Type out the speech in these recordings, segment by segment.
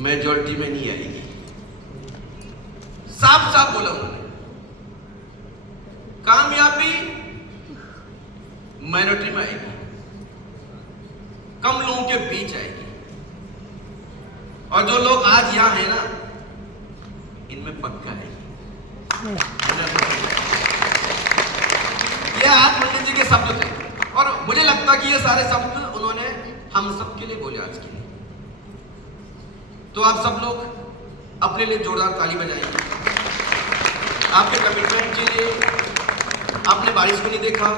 Majority में नहीं आएगी। साफ साफ बोला उन्होंने, कामयाबी माइनॉरिटी में आएगी, कम लोगों के बीच आएगी। और जो लोग आज यहां हैं ना, इनमें पक्का है। ये आज पंडित जी के शब्द थे और मुझे लगता कि ये सारे शब्द उन्होंने हम सब के लिए बोले आज के लिए। तो आप सब लोग अपने लिए जोरदार ताली बजाएंगे आपके कमिटमेंट के लिए। आपने बारिश को नहीं देखा,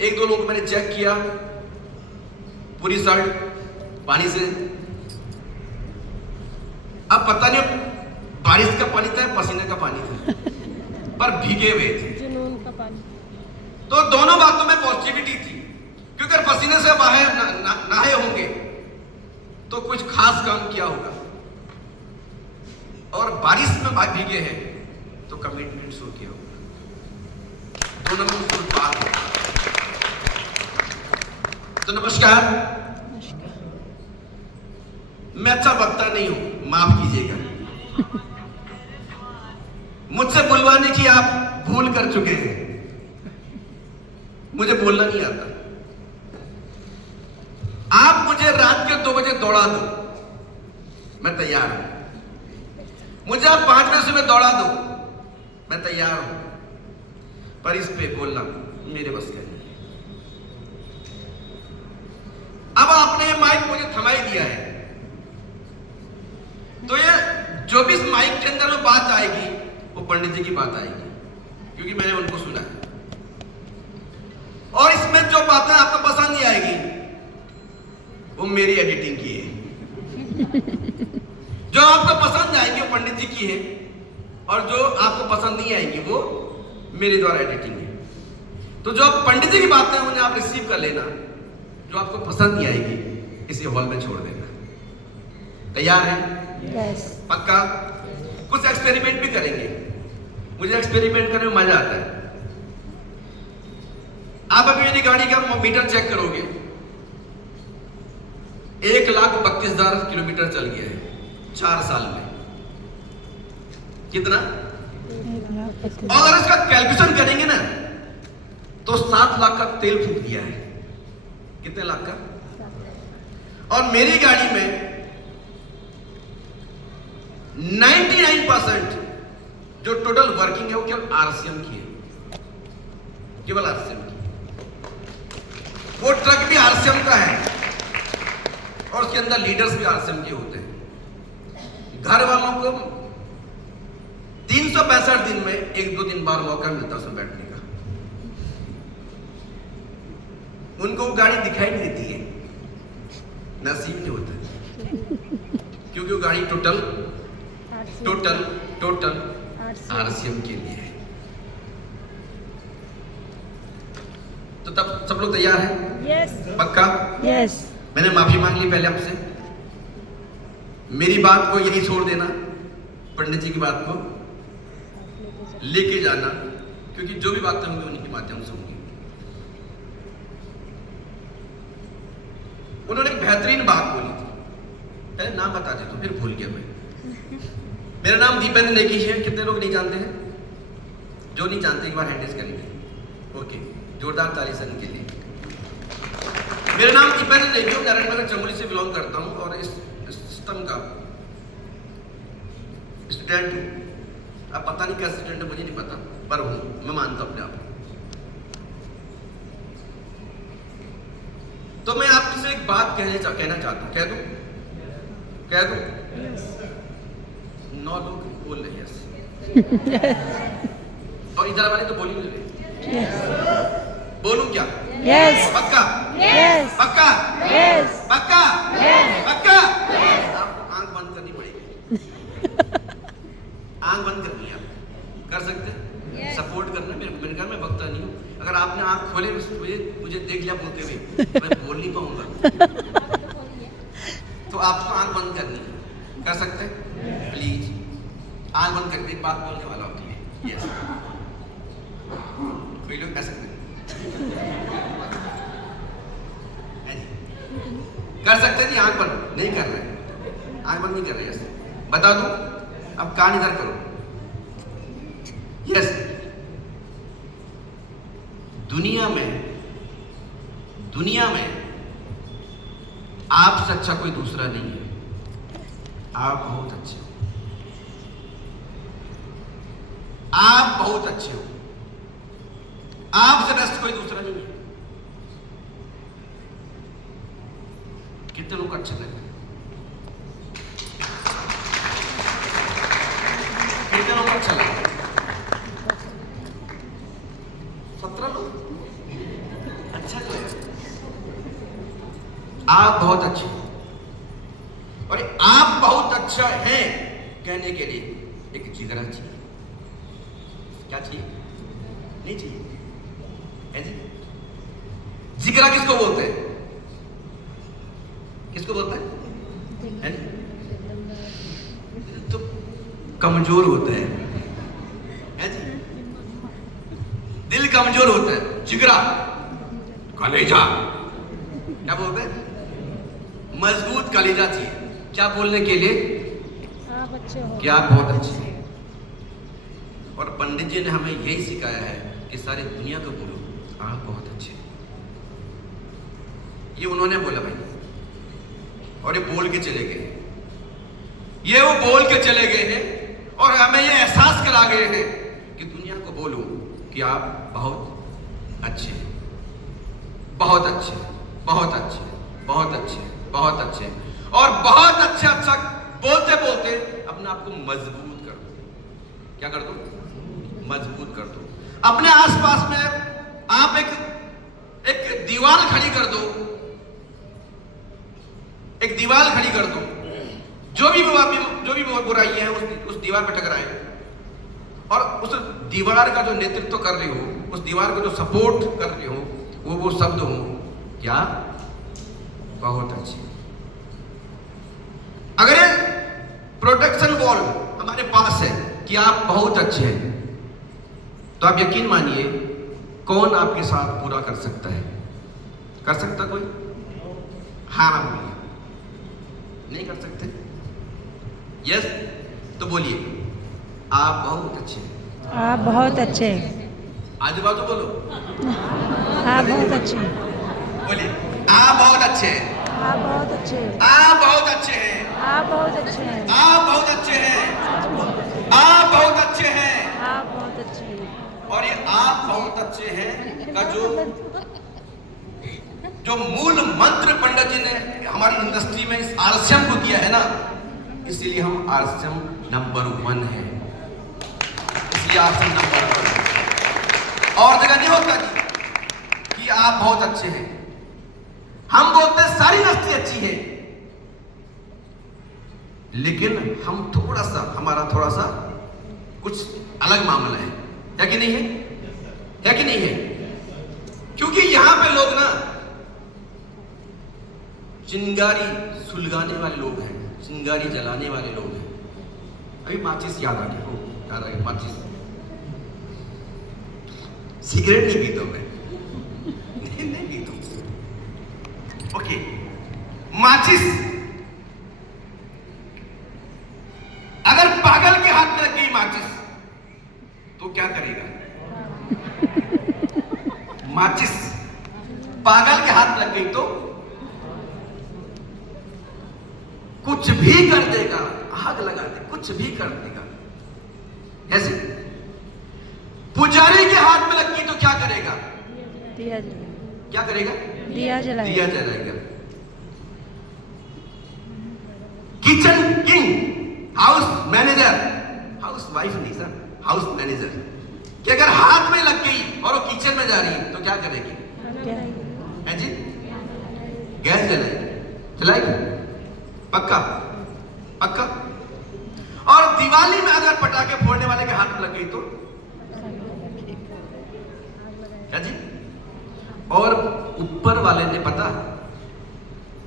एक दो लोग मैंने चेक किया, पूरी शर्ट पानी से। अब पता नहीं बारिश का पानी था पसीने का पानी था, पर भीगे हुए थे, जुनून का पानी। तो दोनों बातों में पॉजिटिविटी थी, क्योंकि अगर पसीने से बाहर नहाए होंगे तो कुछ खास काम किया होगा, और बारिश में भीगे हैं तो कमिटमेंट शो किया होगा। दोनों में फुल बात है। तो नमस्कार, मैं अच्छा वक्ता नहीं हूं, माफ कीजिएगा। मुझसे बुलवाने की आप भूल कर चुके हैं, मुझे बोलना नहीं आता। आप मुझे रात के 2 बजे दौड़ा दो, मैं तैयार हूं। मुझे आप 5 बजे सुबह दौड़ा दो, मैं तैयार हूं। पर इस पे बोलना मेरे बस का नहीं। अब आपने माइक मुझे थमाई दिया है, तो ये जो भी इस माइक के अंदर में बात आएगी वो पंडित जी की बात आएगी, क्योंकि मैंने उनको सुना है। और इसमें जो बातें आपको पसंद नहीं आएगी वो मेरी एडिटिंग की है। जो आपको पसंद आएगी वो पंडित जी की है, और जो आपको पसंद नहीं आएगी वो मेरे द्वारा एडिटिंग है। तो जो पंडित जी की बातें उन्हें आप रिसीव कर लेना, जो आपको पसंद नहीं आएगी इसी हॉल में छोड़ देना। तैयार है? यस। पक्का? कुछ एक्सपेरिमेंट भी करेंगे, मुझे एक्सपेरिमेंट करने में मजा आता है। आप अभी मेरी गाड़ी का मीटर चेक करोगे, 1,32,000 किलोमीटर चल गया है 4 साल में। कितना? और अगर इसका कैलकुलेशन करेंगे ना तो 7 लाख का तेल फूक दिया है। कितने लाख का? और मेरी गाड़ी में 99% जो टोटल वर्किंग है वो केवल आरसीएम की है, केवल आरसीएम की। वो ट्रक भी आरसीएम का है और उसके अंदर लीडर्स भी आरसीएम के होते हैं। घर वालों को 365 दिन में 1-2 दिन बार मौका मिलता है बैठने का। उनको गाड़ी दिखाई नहीं देती है, नसीब नहीं होता, क्योंकि वो गाड़ी टोटल आरसीएम के लिए है। तो तब सब लोग तैयार हैं? यस। पक्का? यस। मैंने माफी मांग ली पहले आपसे, मेरी बात को यही छोड़ देना, पंडित जी की बात को लेके जाना, क्योंकि जो भी बातें होंगी उन्हीं के माध्यम से होंगी। उन्होंने एक बेहतरीन बात बोली थी, पहले नाम बता दे तो फिर भूल गया मैं। मेरा नाम दीपेंद्र नेगी है। कितने लोग नहीं जानते हैं? जो नहीं जानते एक बार हैंड रेज करेंगे। ओके, जोरदार ताली सर के लिए। मेरा नाम दीपेंद्र नेगी है, नारायणनगर चमोली से बिलोंग करता हूं और इस सिस्टम का स्टूडेंट हूं। अब पता नहीं क्या स्टूडेंट है मुझे नहीं पता, पर हूं, मैं मानता हूं अपने आप को। तो मैं आपसे एक बात कहना चाहता हूं। कह दूं? कह दूं? 9 लोग बोल रहे हैं और इधर वाले तो बोल ही नहीं रहे। बोलूं क्या? यस। पक्का? यस। पक्का? यस। पक्का? यस। पक्का? आपको आंख बंद करनी पड़ेगी। आंख बंद करनी है, आप कर सकते हैं? सपोर्ट करना। मेरे घर में वक्ता नहीं हूं, अगर आपने आंख खोले मुझे देख लिया बोलते हुए, मैं बोल नहीं पाऊंगा। तो आपको आंख बंद करनी है, कर सकते हैं? प्लीज आंख बंद करके एक बात बोलने वाला होती है। यस, कोई लोग ऐसे कर सकते थे आंख बंद, नहीं कर रहे, आंख बंद नहीं कर रहे। ऐसे बता दूं, अब कान इधर करो। यस, दुनिया में आपसे अच्छा कोई दूसरा नहीं है। आप बहुत अच्छे हो, आप बहुत अच्छे हो, आपसे बेस्ट कोई दूसरा नहीं है। कितने लोग अच्छे लग रहे हैं? कितने लोग अच्छा लग रहा है? 17 लोग अच्छा लग रहा है। आप बहुत अच्छे हो, और आप बहुत अच्छा हैं कहने के लिए एक जिगरा चाहिए। क्या चाहिए? नहीं चाहिए? ऐसे जिगरा किसको बोलते हैं? किसको बोलते हैं? तो कमजोर होता है जी, दिल कमजोर होता है। जिगरा, कलेजा, क्या बोलते हैं? मजबूत कलेजा चाहिए। क्या बोलने के लिए? आप अच्छे हो, कि आप बहुत अच्छे हैं। और पंडित जी ने हमें यही सिखाया है कि सारी दुनिया को बोलो आप बहुत अच्छे हैं। ये उन्होंने बोला भाई, और ये बोल के चले गए। ये वो बोल के चले गए हैं और हमें ये एहसास करा गए हैं कि दुनिया को बोलो कि आप बहुत अच्छे हैं, बहुत अच्छे, बहुत अच्छे, बहुत अच्छे, बहुत अच्छे, और बहुत अच्छे अच्छा बोलते बोलते अपने आप को मजबूत कर दो। क्या कर दो? मजबूत कर दो। अपने आसपास में आप एक दीवार खड़ी कर दो, एक दीवार खड़ी कर दो। जो भी बुराई है उस दीवार पे टकराए, और उस दीवार का जो नेतृत्व कर रही हो, उस दीवार को जो सपोर्ट कर रही हो, वो शब्द हो क्या? बहुत अच्छे। अगर ये प्रोटेक्शन वॉल हमारे पास है कि आप बहुत अच्छे हैं, तो आप यकीन मानिए कौन आपके साथ पूरा कर सकता है? कर सकता कोई? हाँ बोलिए। नहीं कर सकते? यस, तो बोलिए आप बहुत अच्छे हैं। आप बहुत अच्छे हैं, आजू बाजू बोलो, आप बहुत अच्छे हैं, बोलिए आप बहुत अच्छे हैं, आप बहुत अच्छे हैं, आप बहुत अच्छे हैं, आप बहुत अच्छे हैं, आप बहुत अच्छे हैं, आप बहुत अच्छे हैं। आप बहुत अच्छे हैं। और ये आप बहुत अच्छे हैं का जो मूल मंत्र पंडित जी ने हमारी इंडस्ट्री में इस आरसीएम को दिया है ना, इसलिए हम आरसीएम नंबर 1 है। इसलिए आरसीएम नंबर 1 और जगह नहीं होता कि आप बहुत अच्छे हैं। हम बोलते हैं सारी इंडस्ट्री अच्छी है, लेकिन हम हमारा थोड़ा सा कुछ अलग मामला है कि नहीं है? है कि नहीं है? क्योंकि यहां पे लोग ना चिंगारी सुलगाने वाले लोग हैं, चिंगारी जलाने वाले लोग हैं। अभी माचिस याद आ गया, माचिस। सिगरेट नहीं पीता मैं, नहीं पीता। ओके, माचिस अगर पागल के हाथ में लग गई माचिस तो क्या करेगा? माचिस पागल के हाथ लग गई तो कुछ भी कर देगा, आग लगा दे, कुछ भी कर देगा। ऐसे पुजारी के हाथ में लग गई तो क्या करेगा? दिया जलाएगा, क्या करेगा? दिया जलाएगा, दिया जलाएगा। Kitchen king, house manager, house wife नहीं सर, हाउस मैनेजर कि अगर हाथ में लग गई और वो किचन में जा रही है तो क्या करेगी? है जी? गैस जलाएगी, पक्का पक्का। और दिवाली में अगर पटाखे फोड़ने वाले के हाथ में लग गई तो क्या जी? और ऊपर वाले ने पता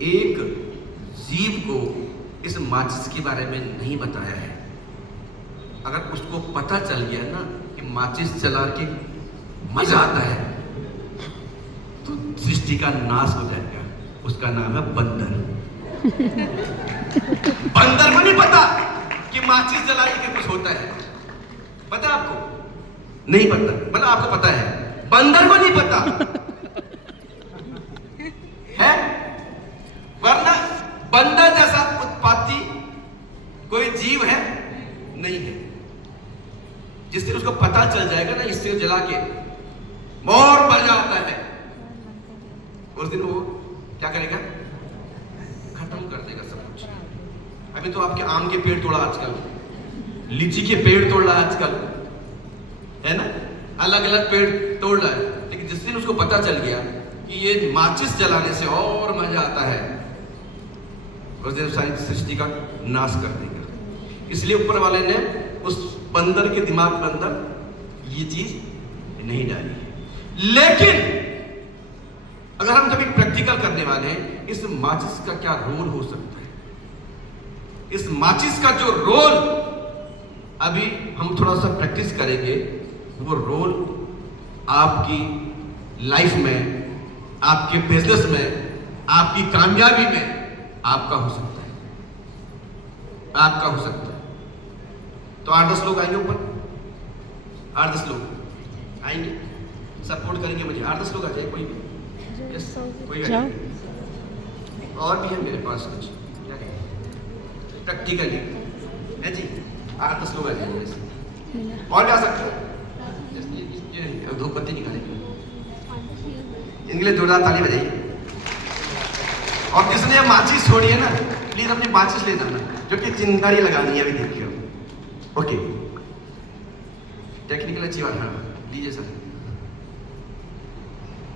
एक जीव को इस माचिस के बारे में नहीं बताया है। अगर उसको पता चल गया ना कि माचिस जला के मजा आता है तो सृष्टि का नाश हो जाएगा, उसका नाम है बंदर। बंदर को नहीं पता कि माचिस जलाने के कुछ होता है। पता आपको? नहीं पता। मतलब आपको पता है, बंदर को नहीं पता है। वरना बंदर जैसा उत्पाती कोई जीव है नहीं है। जिस दिन उसको पता चल जाएगा ना इससे जला के और मजा आता है, उस दिन वो क्या करेगा? खत्म कर देगा सब कुछ। अभी तो आपके आम के पेड़ तोड़ा आजकल, लीची के पेड़ तोड़ रहा है आजकल, है ना, अलग अलग पेड़ तोड़ रहा है। लेकिन जिस दिन उसको पता चल गया कि ये माचिस जलाने से और मजा आता है, उस दिन सारी सृष्टि का नाश कर देगा। इसलिए ऊपर वाले ने उस बंदर के दिमाग के अंदर ये चीज नहीं डाली है। लेकिन अगर हम जब प्रैक्टिकल करने वाले हैं, इस माचिस का क्या रोल हो सकता है? इस माचिस का जो रोल अभी हम थोड़ा सा प्रैक्टिस करेंगे, वो रोल आपकी लाइफ में, आपके बिजनेस में, आपकी कामयाबी में आपका हो सकता है, आपका हो सकता है। तो 8-10 लोग आएंगे ऊपर, 8-10 लोग आएंगे, सपोर्ट करेंगे मुझे। 8-10 लोग आ जाए, कोई भी। यस, कोई और भी है मेरे पास कुछ, क्या कहें, प्रैक्टिकली है जी। 8-10 लोग आ जाएंगे, और जा सकते हो। धूप बत्ती निकालेंगे, इनके लिए जोरदार ताली बजाइए। और जिसने माचिस छोड़ी है ना, प्लीज अपनी माचिस ले जाना, जो कि चिंगारी लगानी है। अभी देखिए, ओके, टेक्निकल अच्छी बात। हाँ, लीजिए सर।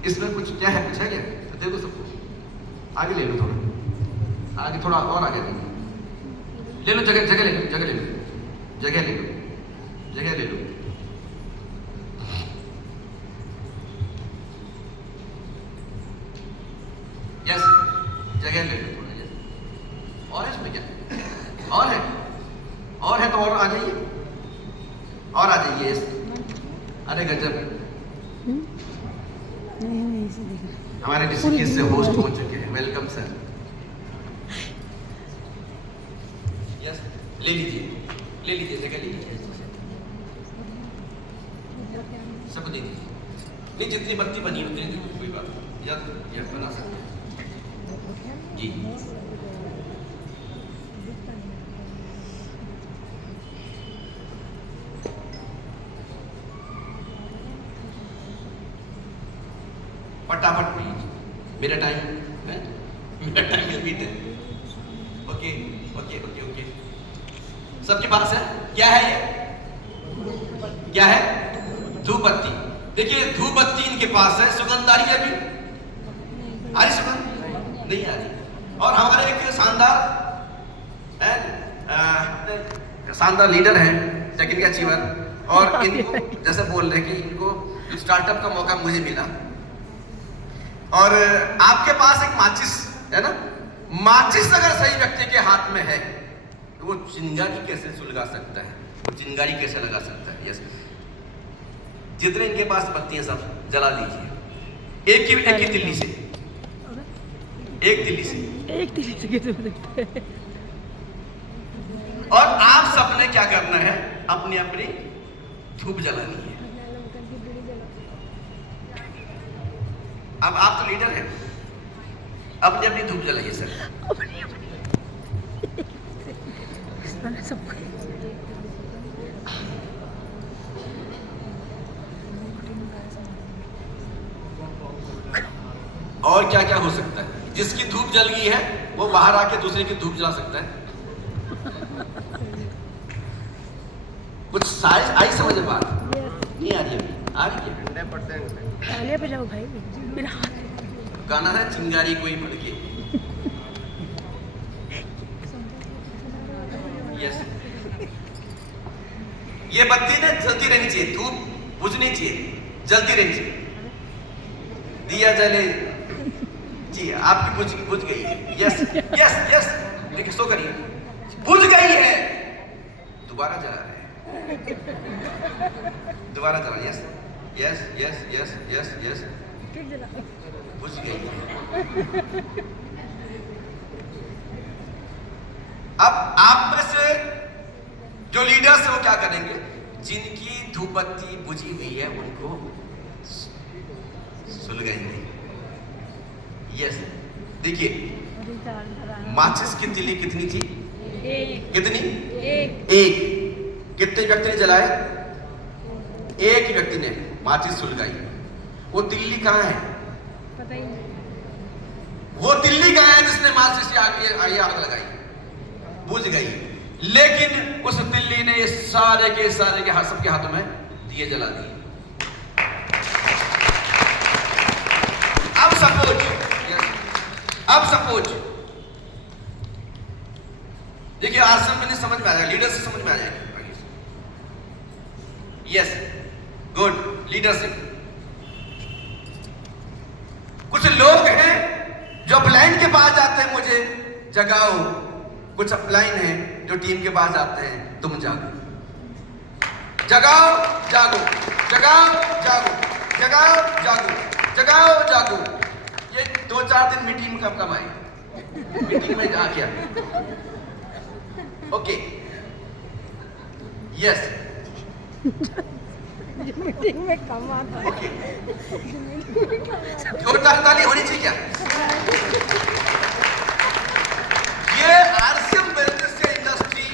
इसमें कुछ क्या है, कुछ है क्या? तो दे दो सबको। आगे ले लो, थोड़ा आगे, थोड़ा और आगे ले लो। जगह जगह ले लो, जगह ले लो, जगह ले लो, जगह ले लो। यस, जगह ले लो थोड़ा। यस, और इसमें क्या और है? और है तो और आ जाइए, और आ जाइए। यस, अरे गजब, हमारे डिस्ट्रिक्ट से होस्ट पहुंच चुके हैं। Welcome sir. यस, ले लीजिए, ले लीजिए, जगह ले लीजिए, सबको दे दीजिए। नहीं, जितनी बत्ती बनी उतनी दे दो, कोई बात नहीं, या बना सकते हैं जी। फटाफट प्लीज, मेरा टाइम है, मेरा टाइम लिमिट है। ओके ओके ओके ओके, सबके पास है? क्या है ये? क्या है? धूप बत्ती। देखिए, धूप बत्ती इनके पास है। सुगंध आ रही है? अभी आ रही सुगंध? नहीं आ रही। और हमारे एक शानदार लीडर हैं, टेक्निकल अचीवर, और इनको जैसे बोल रहे हैं कि इनको स्टार्टअप का मौका मुझे मिला। और आपके पास एक माचिस है ना, माचिस अगर सही व्यक्ति के हाथ में है तो वो चिंगारी कैसे सुलगा सकता है, वो चिंगारी कैसे लगा सकता है। यस, जितने इनके पास बत्तियां सब जला दीजिए, एक ही तिल्ली से, एक तिल्ली से, एक तिल्ली से कैसे सकते हैं? और आप सबने क्या करना है, अपनी अपनी धूप जलानी है। अब आप तो लीडर हैं, अपनी अपनी धूप जलाइए सर। और क्या क्या हो सकता है? जिसकी धूप जल गई है वो बाहर आके दूसरे की धूप जला सकता है। कुछ साइज आई समझ में बात? नहीं आ रही है? आ रही है 100%। तालियां बजाओ भाई, मेरा हाथ। गाना है चिंगारी कोई बढ़ के। यस, ये बत्ती ने जलती रहनी चाहिए, धूप बुझनी चाहिए, जलती रहनी चाहिए। दिया जले जी, आपकी बुझ गई है। यस यस यस, देखिए, सो करिए, बुझ गई है, दोबारा जला रहे हैं, दोबारा जला। Yes yes yes yes yes yes, बुझ गई है। क्या करेंगे, जिनकी धूपबत्ती बुझी हुई है उनको सुलगाएंगे। यस, देखिए माचिस की तिल्ली कितनी थी? कितनी? एक। कितने व्यक्ति ने जलाए? एक ही व्यक्ति ने माचिस सुलगाई। वो तिल्ली कहाँ है? पता ही नहीं। वो तिल्ली कहाँ है जिसने माचिस की आग लगाई? बुझ गई। लेकिन उस तिल्ली ने सारे के सबके हाथों में दिए जला दिए। अब सपोज देखिए, आश्रम में नहीं समझ में आ जाएगा, लीडर से समझ में आ जाएगा। Yes, good, leadership. कुछ लोग हैं जो अपलाइन के पास जाते हैं, मुझे जगाओ। कुछ अपलाइन हैं जो टीम के पास जाते हैं, तुम जागो, जगाओ जागो, जगाओ जागो, जगाओ जागो, जगाओ जागो। ये 2-4 दिन मीटिंग कब कम आए, मीटिंग में आ गया। ओके, यस, मीटिंग में कम आता है। ओके, जोरदार ताली होनी चाहिए क्या? ये आरसीएम वेलनेस इंडस्ट्री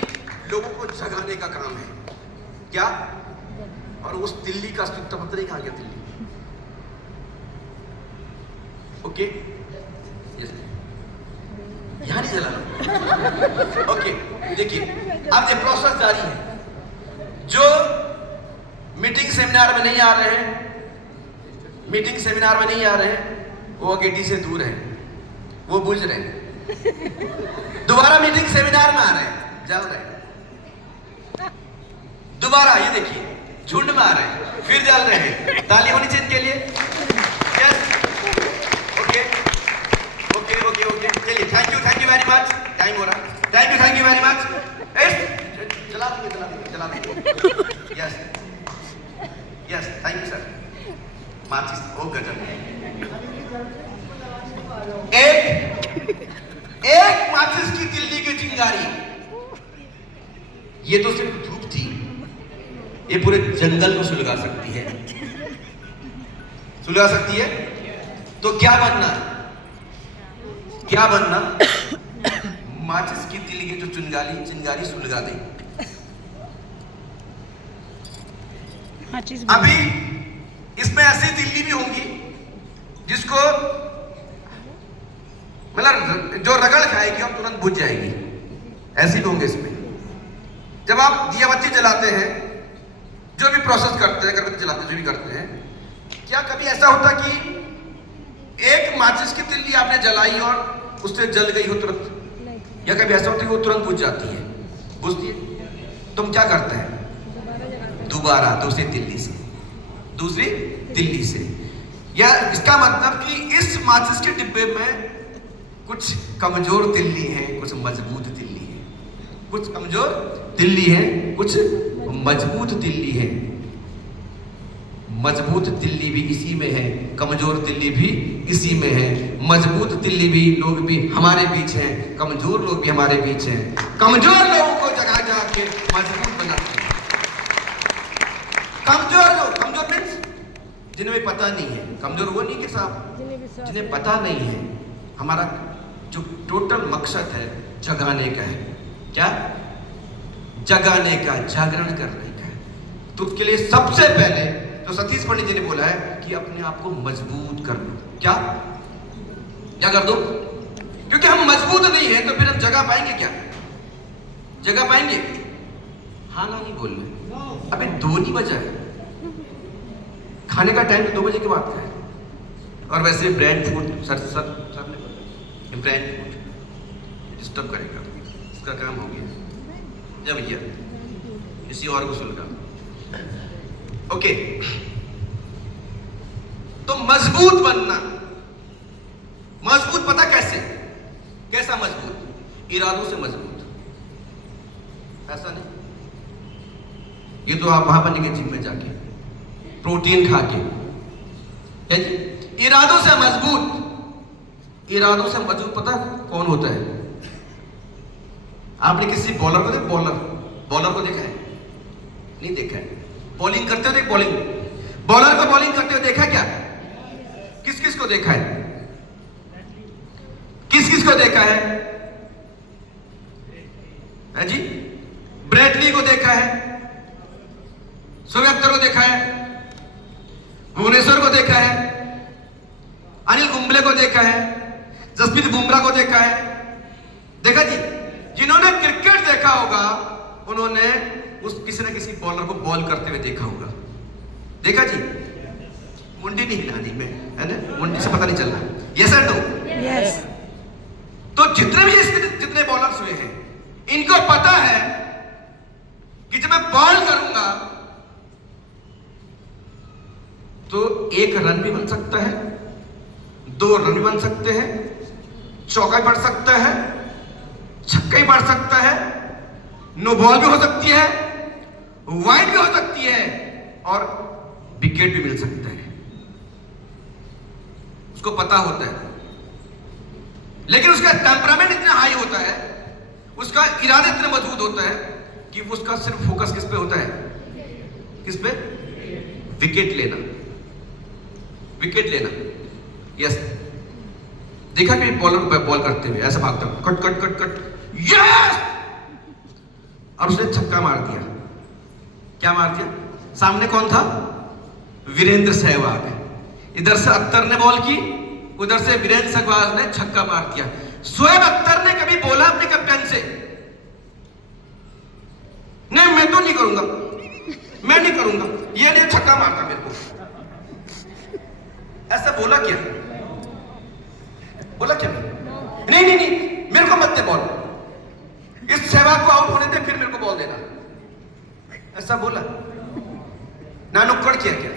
लोगों को जगाने का काम है क्या? और उस दिल्ली का अस्तित्व पता नहीं कहाँ गया दिल्ली। ओके, यस, यहां नहीं जलाना। ओके, देखिए अब ये प्रोसेस जारी है। जो मीटिंग सेमिनार में नहीं आ रहे हैं, वो गेटी से दूर है, वो बुझ रहे हैं। दोबारा मीटिंग सेमिनार में आ रहे हैं, जल रहे हैं। दोबारा ये देखिए, झुंड में आ रहे हैं, फिर जल रहे हैं। ताली होनी चाहिए इनके लिए। यस, ओके, चलिए, thank you very much. Time हो रहा, थैंक यू वेरी मच। चला देंगे। Yes, thank you sir. माचिस, ओ गजब। एक माचिस की तिल्ली की चिंगारी, ये तो सिर्फ धूप थी, ये पूरे जंगल को सुलगा सकती है। तो क्या बनना? माचिस की तिल्ली की जो चिंगारी सुलगा दे। अभी इसमें ऐसी तिल्ली भी होंगी जिसको मतलब जो रगड़ खाएगी और तुरंत बुझ जाएगी, ऐसी भी होंगे इसमें। जब आप दिया बत्ती जलाते हैं, जो भी प्रोसेस करते हैं, अगरबत्ती जलाते हैं, जो भी करते हैं, क्या कभी ऐसा होता कि एक माचिस की तिल्ली आपने जलाई और उससे जल गई हो तुरंत? या कभी ऐसा होता है कि वो तुरंत बुझ जाती है? बुझती है, तुम क्या करते हैं? दोबारा दूसरी तिल्ली से। या इसका मतलब कि इस माचिस के डिब्बे में कुछ कमजोर तिल्ली है, कुछ मजबूत तिल्ली है। कुछ कमजोर तिल्ली है, कुछ मजबूत तिल्ली है। मजबूत तिल्ली भी इसी में है, कमजोर तिल्ली भी इसी में है। मजबूत तिल्ली भी लोग भी हमारे बीच हैं, कमजोर लोग भी हमारे बीच हैं। कमजोर लोगों को जगा के मजबूत बनाते हैं। कमजोर मीन्स जिन्हें पता नहीं है। कमजोर वो नहीं कि साहब जिन्हें पता नहीं है। हमारा जो टोटल मकसद है जगाने का है। क्या? जगाने का, जागरण करने का है। तो उसके लिए सबसे पहले तो सतीश पंडित जी ने बोला है कि अपने आप को मजबूत कर लो। क्या कर दो? क्योंकि हम मजबूत नहीं है तो फिर हम जगा पाएंगे क्या? जगा पाएंगे? हाँ ना नहीं बोल रहे। अबे 2 नहीं बजा है, खाने का टाइम 2 बजे के बाद का है। और वैसे ब्रांड फूड सर ने ब्रांड फूड डिस्टर्ब करेगा, इसका काम हो गया। जब भैया किसी और को सुलगा। ओके, तो मजबूत बनना। मजबूत पता कैसा मजबूत? इरादों से मजबूत। ऐसा नहीं ये तो आप वहां बनेंगे जिम में जाके प्रोटीन खा के। इरादों से मजबूत पता कौन होता है? आपने किसी बॉलर को देखा है? नहीं देखा है। बॉलिंग करते हुए बॉलिंग, बॉलर को बॉलिंग करते हुए देखा क्या? किस किस को देखा है? किस किस को देखा है जी? ब्रेटली को देखा है, शोएब अख्तर को देखा है, भुवनेश्वर को देखा है, अनिल कुंबले को देखा है, जसप्रीत बुमराह को देखा है। देखा जी, जिन्होंने क्रिकेट देखा होगा उन्होंने उस किसी न किसी बॉलर को बॉल करते हुए देखा होगा। देखा जी? मुंडी नहीं हिला दी मैं, है ना? मुंडी से पता नहीं चल रहा। Yes and no? यस। तो जितने भी जितने बॉलर्स हुए हैं, इनको पता है कि जब मैं बॉल करूंगा तो एक रन भी बन सकता है, 2 रन भी बन सकते हैं, चौका भी पड़ सकता है, छक्का भी पड़ सकता है, नो बॉल भी हो सकती है, वाइड भी हो सकती है और विकेट भी मिल सकता है। उसको पता होता है, लेकिन उसका टेम्परामेंट इतना हाई होता है, उसका इरादा इतना मजबूत होता है कि उसका सिर्फ फोकस किस पे होता है? किस पे? विकेट लेना, विकेट लेना। यस, देखा कि बॉलर को बॉल करते हुए ऐसा भागता, cut cut cut cut, yes, और उसने छक्का मार दिया। क्या मार दिया? सामने कौन था? वीरेंद्र सहवाग। इधर से अख्तर ने बॉल की, उधर से वीरेंद्र सहवाग ने छक्का मार दिया। शोएब अख्तर ने कभी बोला अपने कैप्टन से, नहीं मैं तो नहीं करूंगा, मैं नहीं करूंगा, ये नहीं छक्का मारता मेरे को, ऐसा बोला क्या? बोला क्या? नहीं नहीं नहीं, मेरे को मत दे बॉल, इस सहवाग को आउट होने दे, फिर मेरे को बॉल देना, ऐसा बोला? ना नुक्कड़ किया क्या?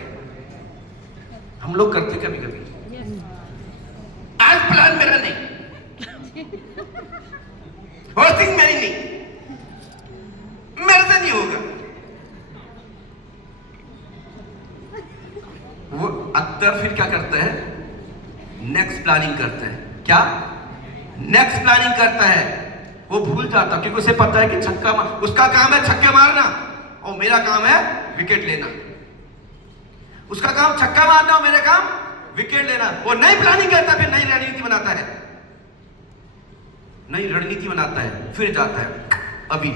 हम लोग करते कभी कभी। आज प्लान मेरा नहीं, होस्टिंग मेरी नहीं, मेरे से नहीं होगा। वो अख्तर फिर क्या करता है? नेक्स्ट प्लानिंग करता है। क्या? नेक्स्ट प्लानिंग करता है। वो भूल जाता क्योंकि उसे पता है कि छक्का उसका काम है छक्के मारना और मेरा काम है विकेट लेना। उसका काम छक्का मारना और मेरा काम विकेट लेना। वो नई प्लानिंग करता है, फिर नई रणनीति बनाता है, नई रणनीति बनाता है, फिर जाता है अभी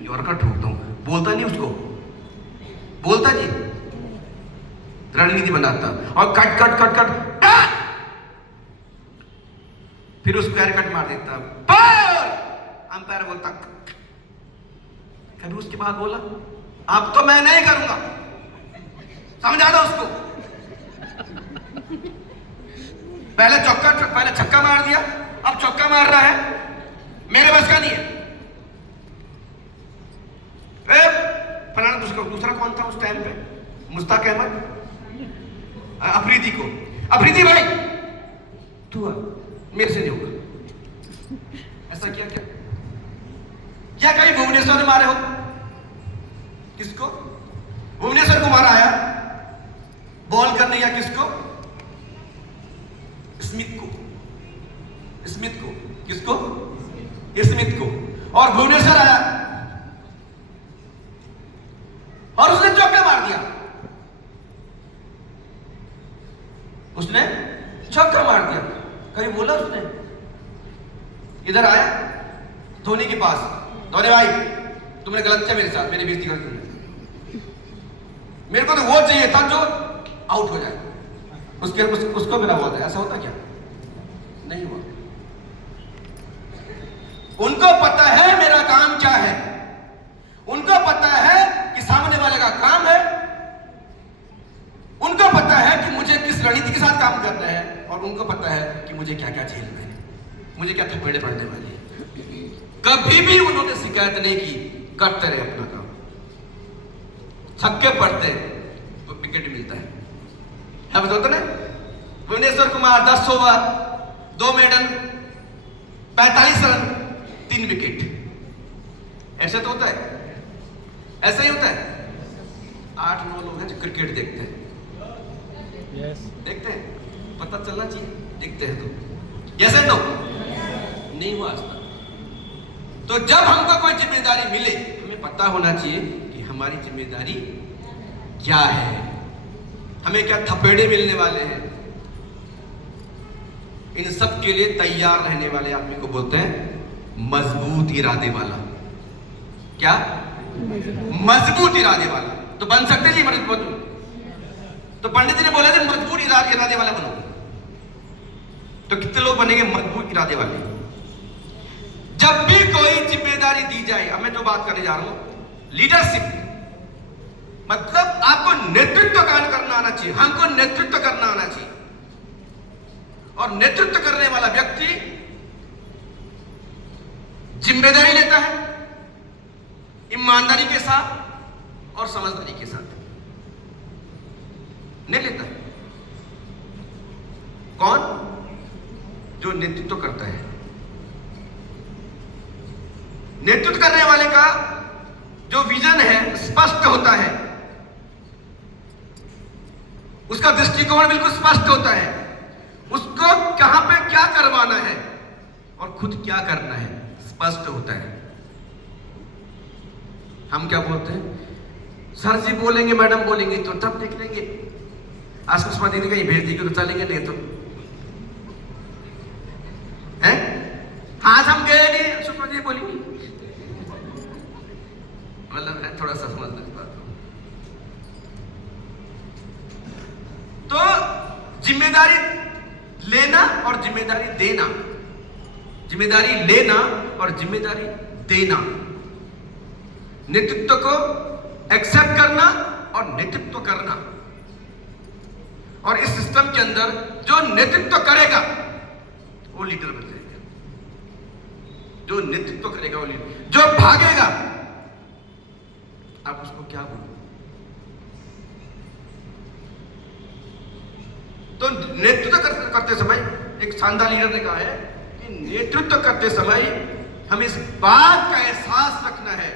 यॉर्कर ठोकता हूं, बोलता नहीं उसको, बोलता जी, रणनीति बनाता और कट कट कट कट, फिर उसको एयर कट मार देता, अंपायर बोलता। कभी उसके बाद बोला अब तो मैं नहीं करूंगा, समझा दो उसको। पहले छक्का मार दिया, अब चौका मार रहा है, मेरे बस का नहीं है। फलाना दूसरा कौन था उस टाइम पे? मुश्ताक अहमद, अफरीदी को, अफरीदी भाई तू मेरे से नहीं होगा, ऐसा किया क्या? क्या कहीं भुवनेश्वर ने मारे हो? किसको? भुवनेश्वर को मारा आया बॉल करने, या किसको? स्मिथ को, स्मिथ को, किसको? स्मिथ को। और भुवनेश्वर आया और उसने चौका मार दिया, उसने चौका मार दिया। कहीं बोला उसने? इधर आया धोनी के पास, धोनी भाई तुमने गलत किया मेरे साथ, मेरी बेइज्जती कर दी, मेरे को तो वो चाहिए था जो आउट हो जाए, उसको मेरा हुआ था। ऐसा होता क्या? नहीं हुआ। उनको पता है मेरा काम क्या है, उनको पता है कि सामने वाले का काम है, उनको पता है कि मुझे किस रणनीति के साथ काम करना है, और उनको पता है कि मुझे क्या क्या झेलना है, मुझे क्या थपेड़े पड़ने वाली है। कभी भी उन्होंने शिकायत नहीं की, करते रहे अपना काम, छक्के पड़ते तो विकेट मिलता है। बताते ना, Bhuvneshwar Kumar 10 over 2 maiden 45 run 3 wicket, ऐसा तो होता है, ऐसा ही होता है। 8-9 लोग हैं जो क्रिकेट देखते हैं, देखते हैं, पता चलना चाहिए, देखते हैं तो। Yes and no? नहीं हुआ आज तक। तो जब हमको कोई जिम्मेदारी मिले, हमें पता होना चाहिए कि हम हमारी जिम्मेदारी क्या है, हमें क्या थपेड़े मिलने वाले हैं। इन सब के लिए तैयार रहने वाले आदमी को बोलते हैं मजबूत इरादे वाला। क्या? मजबूत इरादे वाला। तो बन सकते जी मजबूत? तो पंडित जी ने बोला था मजबूत इरादे वाला बनो। तो कितने लोग बनेंगे मजबूत इरादे वाले? जब भी कोई जिम्मेदारी दी जाए, अब मैं जो बात करने जा रहा हूं लीडरशिप, मतलब आपको नेतृत्व करना आना चाहिए, हमको नेतृत्व करना आना चाहिए। और नेतृत्व करने वाला व्यक्ति जिम्मेदारी लेता है ईमानदारी के साथ और समझदारी के साथ। नहीं लेता कौन? जो नेतृत्व करता है। नेतृत्व करने वाले का जो विजन है स्पष्ट होता है, उसका दृष्टिकोण बिल्कुल स्पष्ट होता है, उसको कहां पे क्या करवाना है और खुद क्या करना है स्पष्ट होता है। हम क्या बोलते हैं, सर जी बोलेंगे मैडम बोलेंगे तो तब देख लेंगे, आज सुषमा दीदी कहीं भेज देंगे तो चलेंगे, नहीं तो है आज हम गए नहीं सुषमा जी बोलेंगी। मतलब मैं थोड़ा सा समझ इस बात को। तो जिम्मेदारी लेना और जिम्मेदारी देना, जिम्मेदारी लेना और जिम्मेदारी देना, नेतृत्व को एक्सेप्ट करना और नेतृत्व करना। और इस सिस्टम के अंदर जो नेतृत्व करेगा वो लीडर बन जाएगा, जो नेतृत्व करेगा वो लीडर। जो भागेगा आप उसको क्या बोलो? तो नेतृत्व करते समय एक शानदार लीडर ने कहा है कि नेतृत्व करते समय हमें इस बात का एहसास रखना है,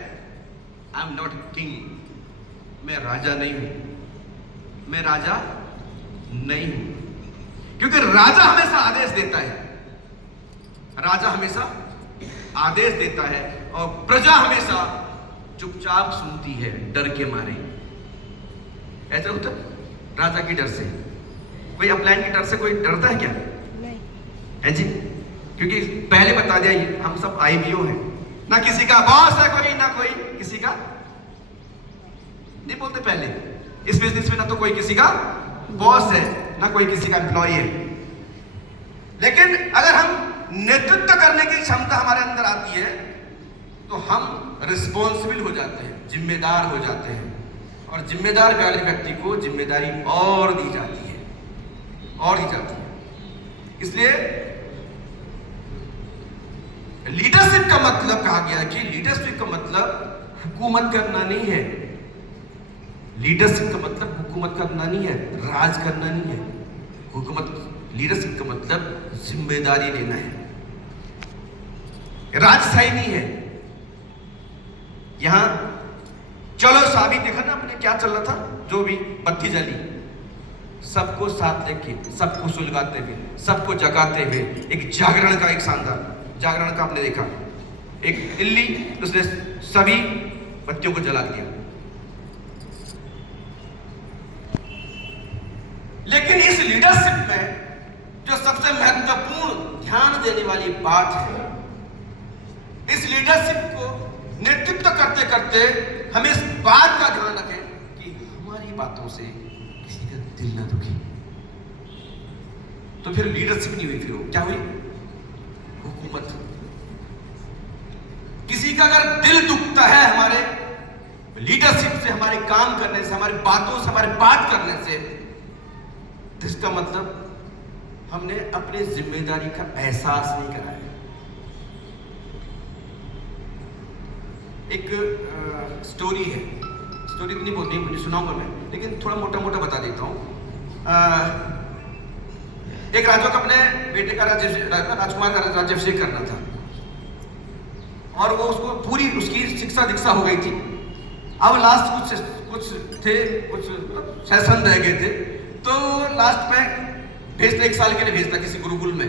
आई एम नॉट किंग, मैं राजा नहीं हूं, मैं राजा नहीं हूं। क्योंकि राजा हमेशा आदेश देता है, राजा हमेशा आदेश देता है और प्रजा हमेशा चुपचाप सुनती है डर के मारे। ऐसा होता राजा की डर से, कोई अपलाइन की डर से कोई डरता है क्या? नहीं है जी। क्योंकि पहले बता दिया हम सब आईवीओ हैं, ना किसी का बॉस है कोई, ना कोई किसी का नहीं बोलते पहले इस बिजनेस में, ना तो कोई किसी का बॉस है ना कोई किसी का एम्प्लॉय है। लेकिन अगर हम नेतृत्व करने की क्षमता हमारे अंदर आती है तो हम रिस्पॉन्सिबल हो जाते हैं, जिम्मेदार हो जाते हैं। और जिम्मेदार वाले व्यक्ति को जिम्मेदारी और दी जाती है, और दी जाती है। इसलिए लीडरशिप का मतलब कहा गया कि लीडरशिप का मतलब हुकूमत करना नहीं है। लीडरशिप का मतलब हुकूमत करना नहीं है, राज करना नहीं है। हुकूमत लीडरशिप का मतलब जिम्मेदारी लेना है, राजशाही नहीं है। यहां चलो साबित देखा ना आपने क्या चल रहा था, जो भी बत्ती जली सबको साथ लेके, सबको सुलगाते हुए, सबको जगाते हुए, एक जागरण का, एक शानदार जागरण का आपने देखा। एक दिल्ली उसने सभी बत्तियों को जला दिया। लेकिन इस लीडरशिप में जो सबसे महत्वपूर्ण ध्यान देने वाली बात है, इस लीडरशिप को नेतृत्व करते करते हमें इस बात का ध्यान रखें कि हमारी बातों से किसी का दिल ना दुखे। तो फिर लीडरशिप नहीं हुई, फिर वो क्या हुई? हुकूमत। किसी का अगर दिल दुखता है हमारे लीडरशिप से, हमारे काम करने से, हमारी बातों से, हमारे बात करने से, तो इसका मतलब हमने अपनी जिम्मेदारी का एहसास नहीं कराया। एक स्टोरी है, स्टोरी नहीं बोलती, मुझे सुनाऊंगा मैं, लेकिन थोड़ा मोटा मोटा बता देता हूँ। एक राजा को अपने बेटे का राजकुमार का राज्याभिषेक करना था और वो उसको पूरी उसकी शिक्षा दीक्षा हो गई थी। अब लास्ट कुछ थे, कुछ सेशन रह गए थे, तो लास्ट में भेजता, 1 साल के लिए भेजता किसी गुरुकुल में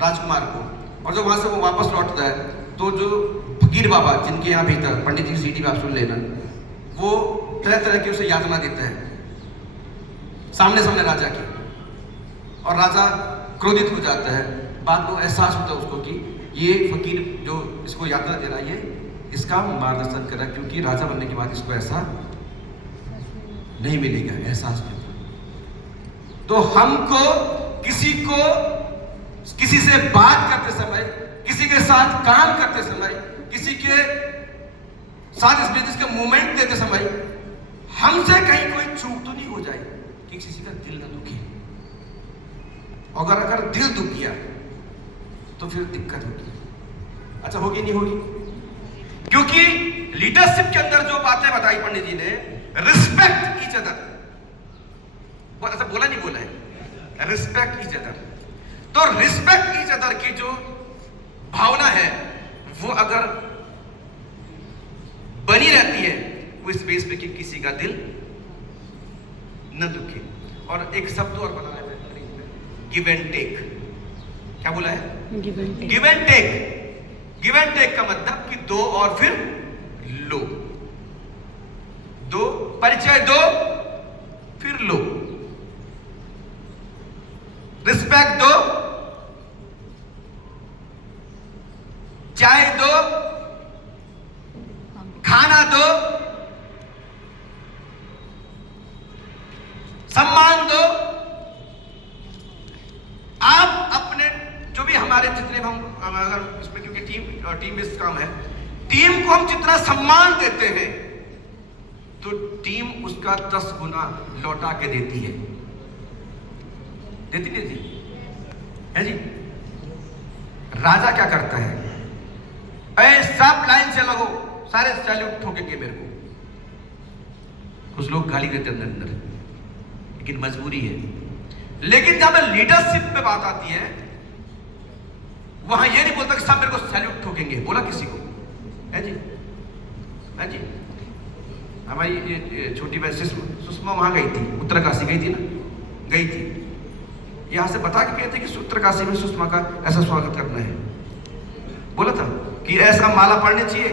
राजकुमार को। और जब वहां से वो वापस लौटता है तो जो फकीर बाबा जिनके यहाँ भेजता, पंडित जी की सीटी पे आप सुन लेना, वो तरह तरह की उसे यातना देता है सामने सामने राजा की, और राजा क्रोधित हो जाता है। बाद में एहसास होता है उसको कि ये फकीर जो इसको यातना दे रहा है ये इसका मार्गदर्शन कर रहा है, क्योंकि राजा बनने के बाद इसको ऐसा नहीं मिलेगा, एहसास नहीं होता। तो हमको किसी से बात करते समय, किसी के साथ काम करते समय, किसी के साथ इस बिजनेस का मूवमेंट देते समय हमसे कहीं कोई चूक तो नहीं हो जाए कि किसी का दिल ना दुखे। अगर दिल दुख गया तो फिर दिक्कत होगी। अच्छा, होगी नहीं होगी? क्योंकि लीडरशिप के अंदर जो बातें बताई पंडित जी ने, रिस्पेक्ट ईच अदर, ऐसा बोला नहीं बोला है, रिस्पेक्ट ईच अदर। तो रिस्पेक्ट ईच अदर की जो भावना है वो अगर बनी रहती है वो इस बेस पे कि किसी का दिल न दुखे। और एक शब्द और बनाया है गिव एंड टेक। क्या बोला है? Give and take. Give and take का मतलब कि दो और फिर लो, दो, परिचय दो फिर लो, रिस्पेक्ट दो, चाय दो, खाना दो, सम्मान दो। आप अपने जो भी हमारे जितने हम अगर इसमें, क्योंकि टीम बेस्ड काम है, टीम को हम जितना सम्मान देते हैं तो टीम उसका 10 गुना लौटा के देती है। देती है जी। राजा क्या करता है? अरे सब लाइन से लगो, सारे सैल्यूट ठोकेंगे मेरे को। कुछ लोग गाली देते अंदर अंदर, लेकिन मजबूरी है। लेकिन जब लीडरशिप पे बात आती है वहां ये नहीं बोलता कि सब मेरे को सैल्यूट ठोकेंगे। बोला किसी को? है जी, है जी। हमारी ये छोटी बहन सुषमा वहां गई थी, उत्तरकाशी गई थी ना, गई थी। यहां से बता के कहते कि उत्तरकाशी में सुषमा का ऐसा स्वागत करना है। बोला था कि ऐसा माला पड़नी चाहिए,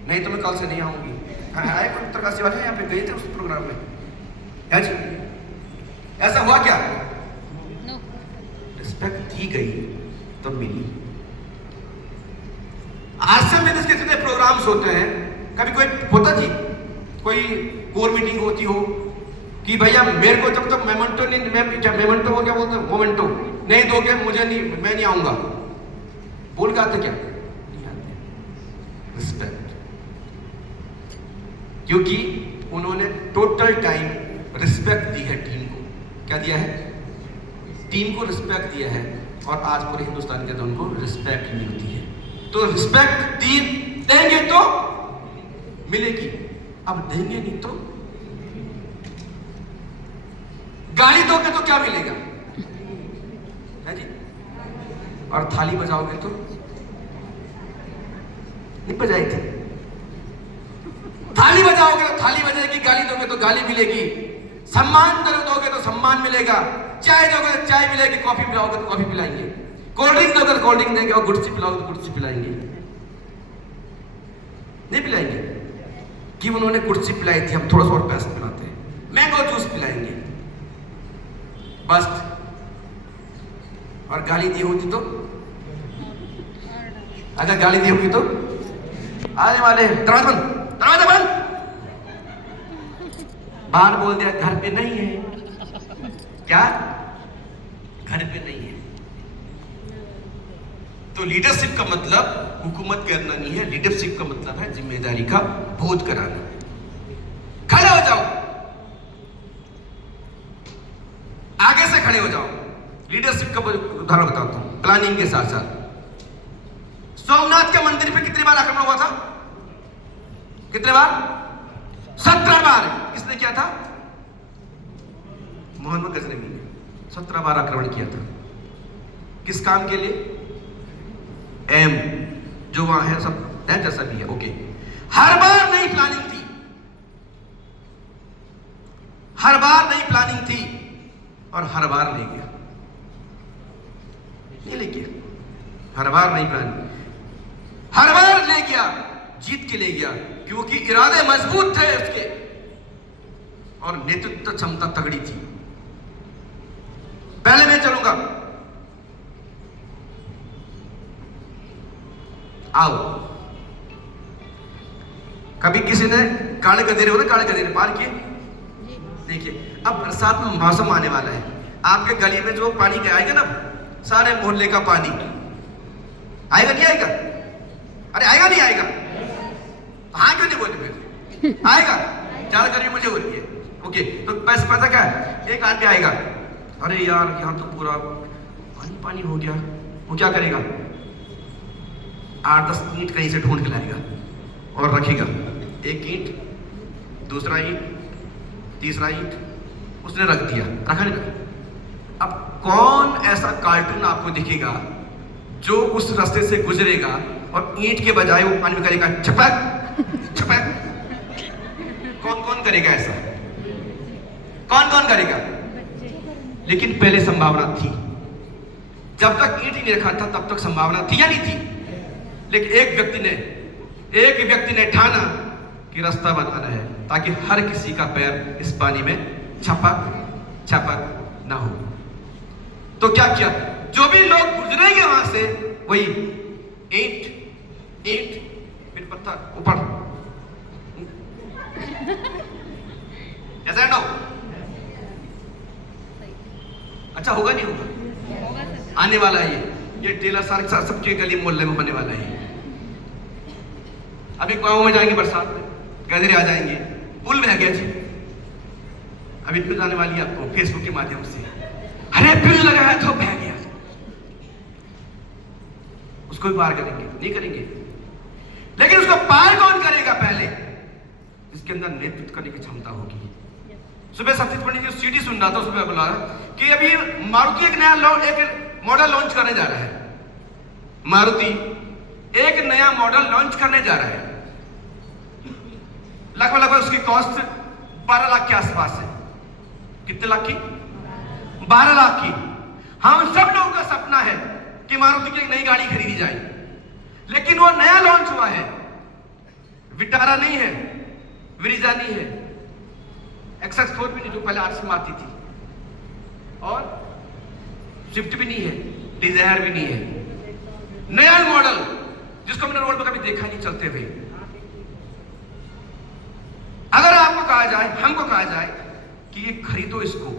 नहीं तो मैं कल से नहीं आऊंगी। आए कोई उत्तरकाशी वाले यहाँ पे गए थे उस प्रोग्राम में, है जी। ऐसा हुआ क्या? रिस्पेक्ट दी गई तो मिली। आश्रम में इसके जितने प्रोग्राम्स होते हैं, कभी कोई होता जी, कोई कोर मीटिंग होती हो कि भैया मेरे को जब तक मेमेंटो नहीं, मेमेंटो हो, क्या बोलते हैं, मोमेंटो नहीं दोगे मुझे नहीं, मैं नहीं आऊंगा। बोल के आते क्या? नहीं आते। रिस्पेक्ट, क्योंकि उन्होंने टोटल टाइम रिस्पेक्ट दी है टीम को। क्या दिया है? टीम को रिस्पेक्ट दिया है। और आज पूरे हिंदुस्तान के अंदर उनको रिस्पेक्ट मिलती है। तो रिस्पेक्ट देंगे तो मिलेगी, अब देंगे नहीं तो गाली दोगे तो क्या मिलेगा? है जी। और थाली बजाओगे तो नहीं बजाई थी, थाली बजाओगे तो थाली बजाएगी, गाली दोगे तो गाली मिलेगी, सम्मान दोगे तो सम्मान मिलेगा, चाय दोगे तो चाय मिलेगी, कॉफी पिलाओगे तो कॉफी पिलाएंगे, कोल्ड ड्रिंक दोगे तो कोल्ड ड्रिंक देंगे, और गुड़सी पिलाओगे तो गुड़सी पिलाएंगे। नहीं पिलाएंगे कि उन्होंने गुड़सी पिलाई थी, हम थोड़ा सा और पैसा पिलाते हैं, मैंगो जूस पिलाएंगे बस। और गाली दी होती तो, अगर गाली दी होगी तो आने वाले दरवाजा बंद, दरवाजा बंद, बाहर बोल दिया घर पे नहीं है। क्या? घर पे नहीं है। तो लीडरशिप का मतलब हुकूमत करना नहीं है, लीडरशिप का मतलब है जिम्मेदारी का बोध कराना। खड़े हो जाओ, आगे से खड़े हो जाओ। लीडरशिप का उदाहरण बताता हूं प्लानिंग के साथ साथ। सोमनाथ के मंदिर पे कितनी बार आक्रमण हुआ था? कितने बार? 17 बार। किसने किया था? मोहम्मद गजनवी ने 17 बार आक्रमण किया था। किस काम के लिए? एम जो वहां है सब है, जैसा भी है, ओके। हर बार नई प्लानिंग थी, हर बार नई प्लानिंग थी, और हर बार ले गया। नहीं ले गया, हर बार नई प्लानिंग, हर बार ले गया, जीत के ले गया, क्योंकि इरादे मजबूत थे उसके। और नेतृत्व क्षमता तगड़ी थी। पहले मैं चलूंगा, आओ। कभी किसी ने काले गधेरे होते, काले गधेरे पार किए? देखिए, अब बरसात में मौसम आने वाला है, आपके गली में जो पानी के आएगा ना, सारे मोहल्ले का पानी आएगा नहीं आएगा? अरे आएगा नहीं आएगा? हाँ क्यों नहीं बोले फिर? आएगा। ज्यादा गर्मी मुझे हो रही है। ओके, तो पैसा क्या है? एक आदमी आएगा, अरे यार यहाँ तो पूरा पानी पानी हो गया, वो क्या करेगा? 8-10 ईंट कहीं से ढूंढ के लाएगा और रखेगा। एक ईंट, दूसरा ईंट, तीसरा ईंट, उसने रख दिया, रखा नहीं रखा? अब कौन ऐसा कार्टून आपको दिखेगा जो उस रास्ते से गुजरेगा और ईंट के बजाय वो पानी में करेगा छपक छपक? कौन कौन करेगा ऐसा? कौन कौन करेगा? लेकिन पहले संभावना थी। जब तक ईंट ही नहीं रखा था तब तक संभावना थी या नहीं थी? लेकिन एक व्यक्ति ने ठाना कि रास्ता बनाना है ताकि हर किसी का पैर इस पानी में छपक छपक ना हो। तो क्या किया? जो भी लोग गुजरेंगे वहां से, वही ईंट ईंट फिर पत्थर ऊपर, ऐसा ना हो। अच्छा होगा नहीं होगा? आने वाला है ये टेलर सारे सबके गली मोहल्ले में होने वाला है। अभी गाँव में जाएंगे, बरसात में गधेरे आ जाएंगे, पुल बह गया जी। अभी न्यूज आने वाली है आपको फेसबुक के माध्यम से, अरे पुल लगाया तो बह गया। उसको भी पार करेंगे? नहीं करेंगे। लेकिन उसको पार कौन करेगा? पहले इसके अंदर नेतृत्व करने की क्षमता होगी। सुबह सतीश पंडित जी सीडी सुन रहा था, उसमें बोला कि अभी मारुति एक मॉडल लॉन्च करने जा रहा है। मारुति एक नया मॉडल लॉन्च करने जा रहा है। लगभग उसकी कॉस्ट 12 लाख के आसपास है। कितने लाख की? 12 लाख की। हम सब लोगों का सपना है कि मारुति की एक नई गाड़ी खरीदी जाए, लेकिन वो नया लॉन्च हुआ है। विटारा नहीं है, ब्रीजा नहीं है, XS4 भी नहीं जो पहले आरसी में आती थी, और स्विफ्ट भी नहीं है, डिजायर भी नहीं है। नया मॉडल जिसको मैंने रोड पर कभी देखा नहीं चलते हुए। अगर आपको कहा जाए, हमको कहा जाए कि ये खरीदो इसको,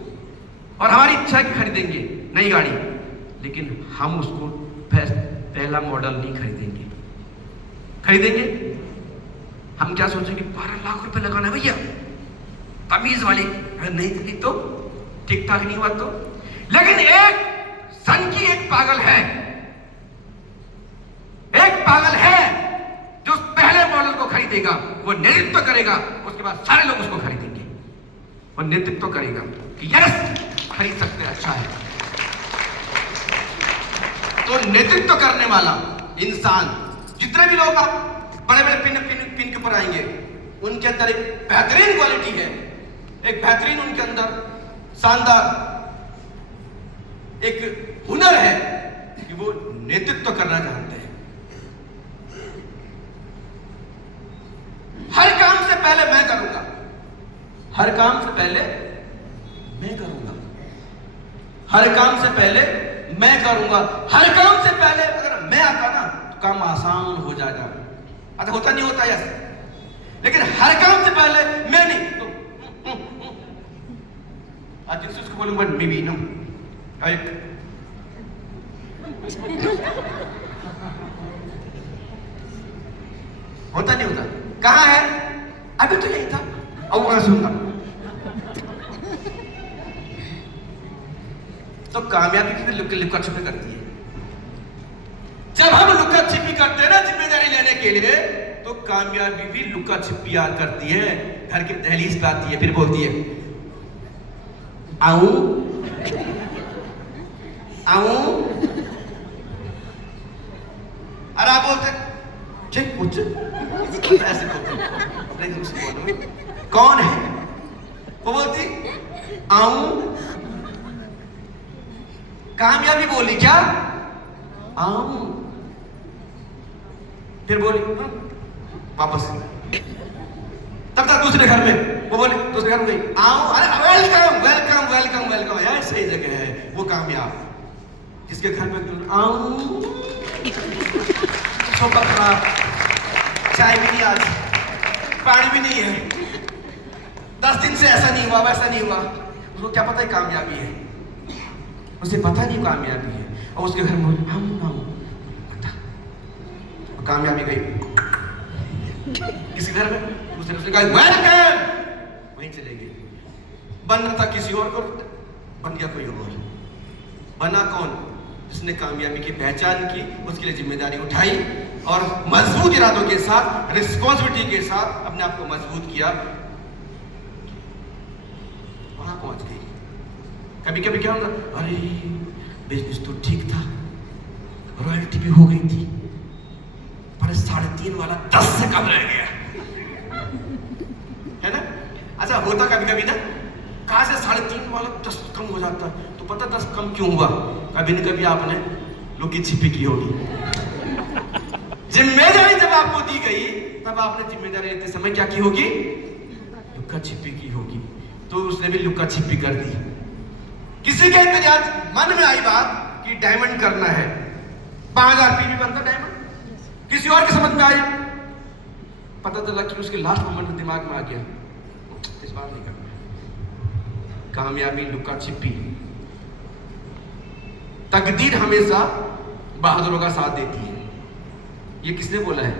और हमारी इच्छा है कि खरीदेंगे नई गाड़ी, लेकिन हम उसको पहला मॉडल नहीं खरीदेंगे। खरीदेंगे हम क्या सोचेंगे? 12 लाख रुपए लगाना है भैया, तमीज वाली। अगर नहीं खरीदी तो ठीक ठाक नहीं हुआ तो। लेकिन एक सन की एक पागल है जो पहले मॉडल को खरीदेगा, वो नेतृत्व करेगा, उसके बाद सारे लोग उसको खरीदेंगे और नेतृत्व करेगा कि यस खरीद सकते हैं, अच्छा है। तो नेतृत्व करने वाला इंसान, जितने भी लोग आप बड़े बड़े पिन के ऊपर आएंगे, उनके अंदर एक बेहतरीन क्वालिटी है, एक बेहतरीन उनके अंदर शानदार एक हुनर है कि वो नेतृत्व करना चाहते हैं। हर काम से पहले मैं करूंगा, हर काम से पहले मैं करूंगा, हर काम से पहले मैं करूंगा, हर काम से पहले अगर मैं आता ना तो काम आसान हो जाएगा। अच्छा होता नहीं होता यस, लेकिन हर काम से पहले मैं नहीं तो आज उसको बोलूंगा मे बी नो होता नहीं होता। कहां है? अभी तो यही था, अब वहां सुनना। तो कामयाबी कितने लुका छुपी करती है। जब हम लुका छिपी करते हैं ना जिम्मेदारी लेने के लिए, तो कामयाबी भी लुका छिपी करती है। घर की दहलीज पे आती है, फिर बोलती है आऊं आऊं। और आप बोलते ठीक कुछ ऐसे बोलते, कौन है? वो बोलती आऊं। कामयाबी बोली क्या? आऊं। फिर बोली वापस। तब तक दूसरे घर में वो बोले तो उसके घर में गई, आओ, अरे वेलकम वेलकम वेलकम वेलकम, यार सही जगह है। वो कामयाब जिसके घर में आओ, सोफा खराब, चाय भी नहीं, आज पानी भी नहीं है, 10 दिन से ऐसा नहीं हुआ वैसा नहीं हुआ। उसको क्या पता है कामयाबी है, उसे पता नहीं कामयाबी है। और उसके घर में हम कामयाबी गई किसी घर में, दूसरे उसने कहा वेलकम, वहीं चले गए। बनना था किसी और को, बन गया कोई और। बना कौन? जिसने कामयाबी की पहचान की, उसके लिए जिम्मेदारी उठाई और मजबूत इरादों के साथ, रिस्पॉन्सिबिलिटी के साथ अपने आप को मजबूत किया, वहां पहुंच गई। कभी कभी क्या होगा, अरे बिजनेस तो ठीक था, रॉयल्टी भी हो गई थी, पर 3.5 वाला 10 से कम रह गया, है ना? अच्छा होता कभी कभी ना, कहां से 3.5 वाला 10 कम हो जाता, तो पता 10 कम क्यों हुआ? कभी न कभी आपने लुकी छिपी की होगी। जिम्मेदारी जब आपको दी गई, तब आपने जिम्मेदारी लेते समय क्या की होगी? लुका छिपी की होगी। तो उसने भी लुका छिपी कर दी। किसी के इंतजार मन में आई बात कि डायमंड करना है, 5000 पीवी बनता डायमंड, किसी और के समझ में आई, पता चला कि उसके लास्ट मोमेंट में दिमाग में आ गया, इस बार नहीं करना। कामयाबी लुका छिपी। तकदीर हमेशा बहादुरों का साथ देती है। ये किसने बोला है?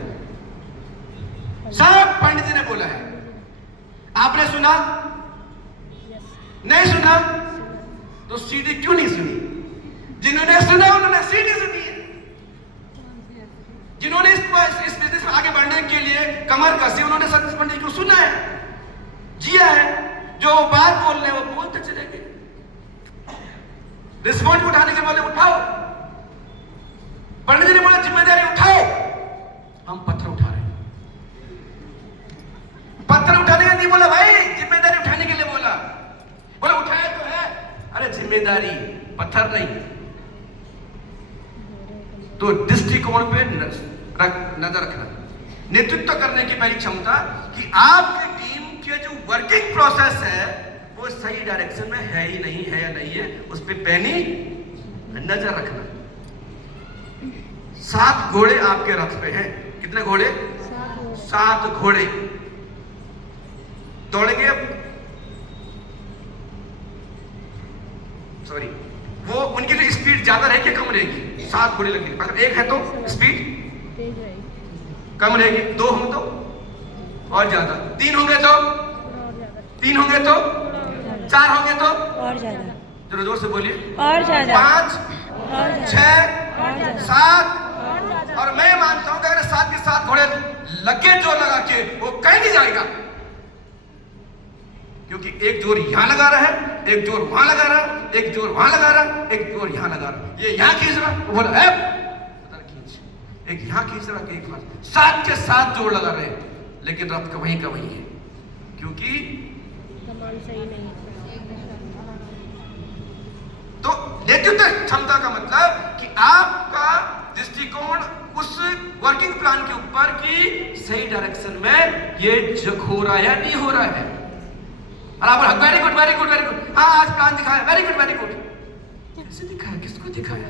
सब पंडित जी ने बोला है। आपने सुना? नहीं सुना? तो सीडी क्यों नहीं सुनी? जिन्होंने सुना उन्होंने सीडी सुनी है। जिन्होंने इस बिजनेस में आगे बढ़ने के लिए कमर कसी, उन्होंने सतीश पंडित को सुना है, जिया है। जो बात बोल रहे हैं वो बोलते चले गए। रिस्पॉन्स उठाने के बोले उठाओ, पंडित जी ने बोला जिम्मेदारी उठाओ, हम पत्थर उठा रहे हैं। पत्थर उठाने का नहीं बोला भाई, जिम्मेदारी उठाने के लिए बोला। बोला उठाया तो है, अरे जिम्मेदारी, पत्थर नहीं। तो दृष्टिकोण पे नजर रखना। नेतृत्व करने की पहली क्षमता कि आपकी टीम के जो वर्किंग प्रोसेस है वो सही डायरेक्शन में है ही नहीं है या नहीं है, उस पे पैनी नजर रखना। 7 घोड़े आपके रथ पे हैं। कितने घोड़े? 7 घोड़े दौड़ेंगे। सॉरी, वो उनकी जो स्पीड ज्यादा रहेगी कम रहेगी? 7 घोड़े लगेंगे। अगर एक है तो स्पीड कम रहेगी, 2 होंगे तो और ज्यादा, 3 होंगे तो 3 होंगे तो 4 होंगे तो और ज्यादा। जरा जोर से बोलिए। और ज्यादा। 5 6 7। और मैं मानता हूं कि अगर 7 के 7 घोड़े लगे जोर लगा के, वो कहीं नहीं जाएगा, क्योंकि एक जोर यहां लगा रहा है, एक जोर वहां लगा रहा है, एक जोर वहां लगा रहा है, एक जोर यहां लगा रहा है। ये यहां खींच रहा, वो बोला खींच, एक यहां खींच रहा, एक 7 के 7 जोर लगा रहे, लेकिन रथ का वहीं है, क्योंकि कमाल सही नहीं। तो नेतृत्व क्षमता का मतलब कि आपका दृष्टिकोण उस वर्किंग प्लान के ऊपर कि सही डायरेक्शन में ये हो रहा है या नहीं हो रहा है। और आप very good very good very good, हाँ आज प्लान दिखाया, वेरी गुड वेरी गुड। कैसे दिखाया? किसको दिखाया?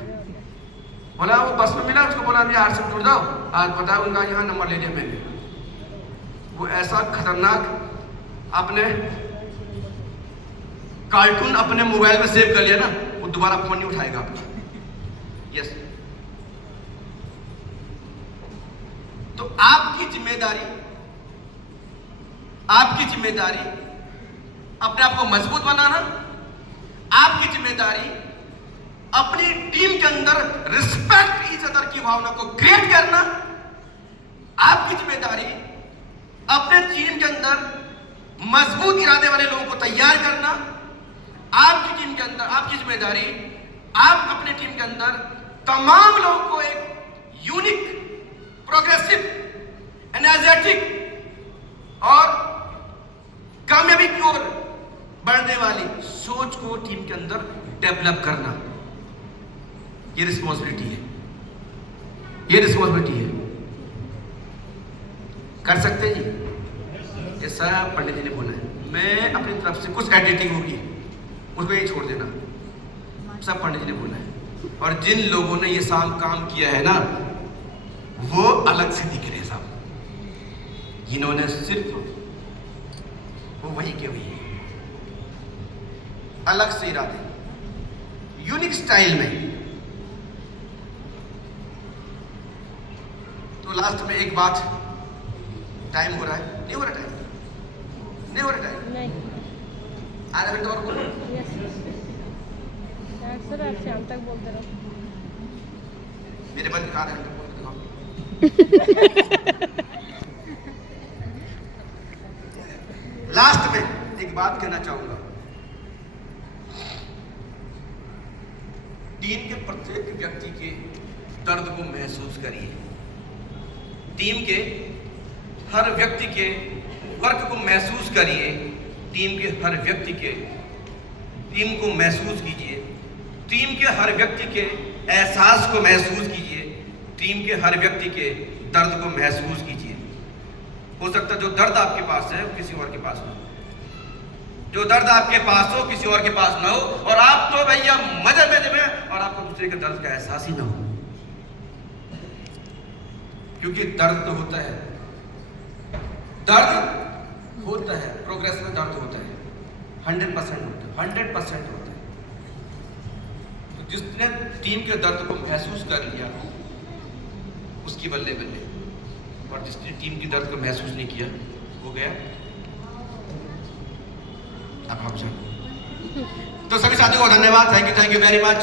बोला वो बस में मिला, उसको बोला यार से जुड़ जाओ, आज बताओ उनका यहाँ नंबर ले लिया मैंने। वो ऐसा खतरनाक आपने कार्टून अपने मोबाइल में सेव कर लिया ना, वो दोबारा फोन नहीं उठाएगा आपका। यस। तो आपकी जिम्मेदारी अपने आप को मजबूत बनाना, आपकी जिम्मेदारी अपनी टीम के अंदर रिस्पेक्ट ईच अदर की भावना को क्रिएट करना, आपकी जिम्मेदारी अपने टीम के अंदर मजबूत इरादे वाले लोगों को तैयार करना, आपकी टीम के अंदर आपकी जिम्मेदारी आप अपनी टीम के अंदर तमाम लोगों को एक यूनिक, प्रोग्रेसिव, एनर्जेटिक और कामयाबी की ओर बढ़ने वाली सोच को टीम के अंदर डेवलप करना। ये रिस्पॉन्सिबिलिटी है, ये रिस्पॉन्सिबिलिटी है। कर सकते हैं जी? ये सब पंडित जी ने बोला है। मैं अपनी तरफ से कुछ एडिटिंग होगी उसको यही छोड़ देना, सब पंडित जी ने बोला है। और जिन लोगों ने ये काम किया है ना, वो अलग से दिख रहे हैं साहब, जिन्होंने सिर्फ वो वही के वही अलग से इरादे, यूनिक स्टाइल में। तो लास्ट में एक बात, टाइम हो रहा है, नहीं हो रहा टाइम, नहीं हो रहा टाइम, नहीं। आधा घंटा और बोलो। यस सर, आप शाम तक बोलते रहो। मेरे बंद का आधा घंटा बोल दो। लास्ट में एक बात कहना चाहूंगा, टीम के प्रत्येक व्यक्ति के दर्द को महसूस करिए, टीम के हर व्यक्ति के वर्क को महसूस करिए, टीम के हर व्यक्ति के टीम को महसूस कीजिए, टीम के हर व्यक्ति के एहसास को महसूस कीजिए, टीम के हर व्यक्ति के दर्द को महसूस कीजिए। हो सकता है जो दर्द आपके पास है वो किसी और के पास ना हो, जो दर्द आपके पास हो किसी और के पास ना हो, और आप तो भैया मजे में और आपको दूसरे के दर्द का एहसास ही ना हो। क्योंकि दर्द तो होता है, दर्द होता है, प्रोग्रेस में दर्द होता है, 100% होता है, 100% होता है। तो जिसने टीम के दर्द को महसूस कर लिया उसकी बल्ले बल्ले, और जिसने टीम की दर्द को महसूस नहीं किया वो गया। अब आप जाओ। तो सभी साथियों को धन्यवाद, थैंक यू वेरी मच।